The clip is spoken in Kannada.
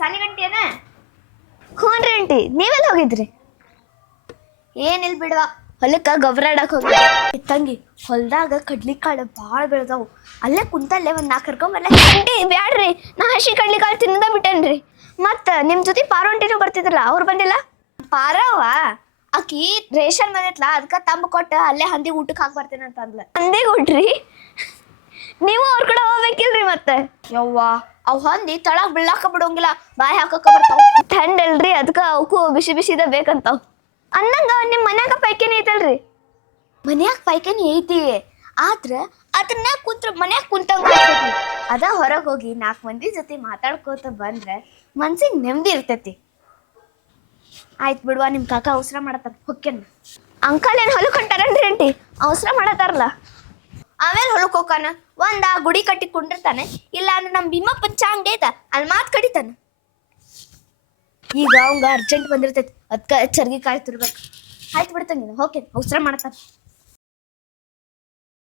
ಸಾಲಿ ಗಂಟೆನ? ಹ್ಞೂನ್ರಿ ಆಂಟಿ, ನೀವೆಲ್ಲ ಹೋಗಿದ್ರಿ? ಏನಿಲ್ ಬಿಡುವ, ಹೊಲಕ್ಕ ಗೊಬ್ಬರ ಆಡಕ್ ಹೋಗಿದ್ರಿ. ತಂಗಿ ಹೊಲ್ದಾಗ ಕಡ್ಲಿ ಕಾಳು ಭಾಳ ಬೆಳೆದವು. ಅಲ್ಲೇ ಕುಂತಲ್ಲೇ ಒಂದ್ 4 ಕರ್ಕೊಂಬರ್ಲೆ. ಆಂಟಿ ಬ್ಯಾಡ್ರಿ, ನಾ ಹಸಿ ಕಡ್ಲಿ ಕಾಳು ತಿನ್ನದ ಬಿಟ್ಟೇನ್ರಿ. ಮತ್ತ ನಿಮ್ ಜೊತೆ ಪಾರು ಬರ್ತಿದ್ರಲ್ಲ, ಅವ್ರು ಬಂದಿಲ್ಲ? ಪಾರವ್ವ ಆಕಿ ರೇಷನ್ ಬಂದಿತ್ಲಾ, ಅದಕ್ಕ ತಂಬ ಕೊಟ್ಟ ಅಲ್ಲೇ ಹಂದಿ ಊಟಕ್ಕೆ ಹಾಕಿ ಬರ್ತೇನೆ ಅಂತ ಅಂದ್ಲ. ಹಂದಿಗೆ ಹುಟ್ರಿ, ನೀವು ಅವ್ರ ಕಡೆ ಹೋಗ್ಬೇಕಿಲ್ರಿ ಮತ್ತೆ? ಯವ್ವ ಅವ್ ಹಂದಿ ತಳಗ್ ಬೀಳಾಕ ಬಿಡೋಂಗಿಲ್ಲ, ಬಾಯಿ ಹಾಕಕ್ಕ ಬರ್ತಾವ. ಥಂಡ್ ಅಲ್ರಿ, ಅದಕ್ಕ ಅವಕ್ಕೂ ಬಿಸಿ ಬಿಸಿದ ಬೇಕಂತಾವ್. ಅನ್ನಂಗ ನಿಮ್ ಮನ್ಯಾಗ ಪೈಕೇನಿ ಐತಲ್ರಿ? ಮನ್ಯಾಗ ಪೈಕೇನಿ ಐತಿ, ಆದ್ರ ಅದನ್ನ ಕುಂತ್ರ ಮನ್ಯಾಗ ಕುಂತಂಗ ಅದ ಹೊರಗೆ ಹೋಗಿ 4 ಮಂದಿ ಜೊತೆ ಮಾತಾಡ್ಕೋತ ಬಂದ್ರೆ ಮನ್ಸಿಗೆ ನೆಮ್ಮದಿ ಇರ್ತೈತಿ. ಆಯ್ತು ಬಿಡುವ, ನಿಮ್ ಕಾಕ ಅವಸರ ಮಾಡತ್ತಾರ, ಹೊಕ್ಕೇನ. ಅಂಕಲ್ ಏನ್ ಹೊಲಕ್ ಹೊಂಟಾರನ್ರಿ ಆಂಟಿ? ಅವಸರ ಮಾಡತಾರಲ್ಲ. ಆಮೇಲೆ ಹೊಲಕ್ ಹೋಗಾನ, ಒಂದ ಗುಡಿ ಕಟ್ಟಿ ಕುಂಡಿರ್ತಾನೆ, ಇಲ್ಲ ಅಂದ್ರೆ ನಮ್ ಭೀಮಪ್ಪನ್ ಚಾಂಗ್ ಐತ ಅಲ್ಲಿ ಮಾತ್ ಕಡಿತಾನ. ಈಗ ಅವಂಗ ಅರ್ಜೆಂಟ್ ಬಂದಿರ್ತೈತಿ, ಅದಕ್ಕ ಚರ್ಗಿ ಕಾಯ್ತಿರ್ಬೇಕು. ಆಯ್ತು ಬಿಡ್ತಾನೆ, ಹೋಕೆ ಅವಸರ ಮಾಡತ್ತಾರ.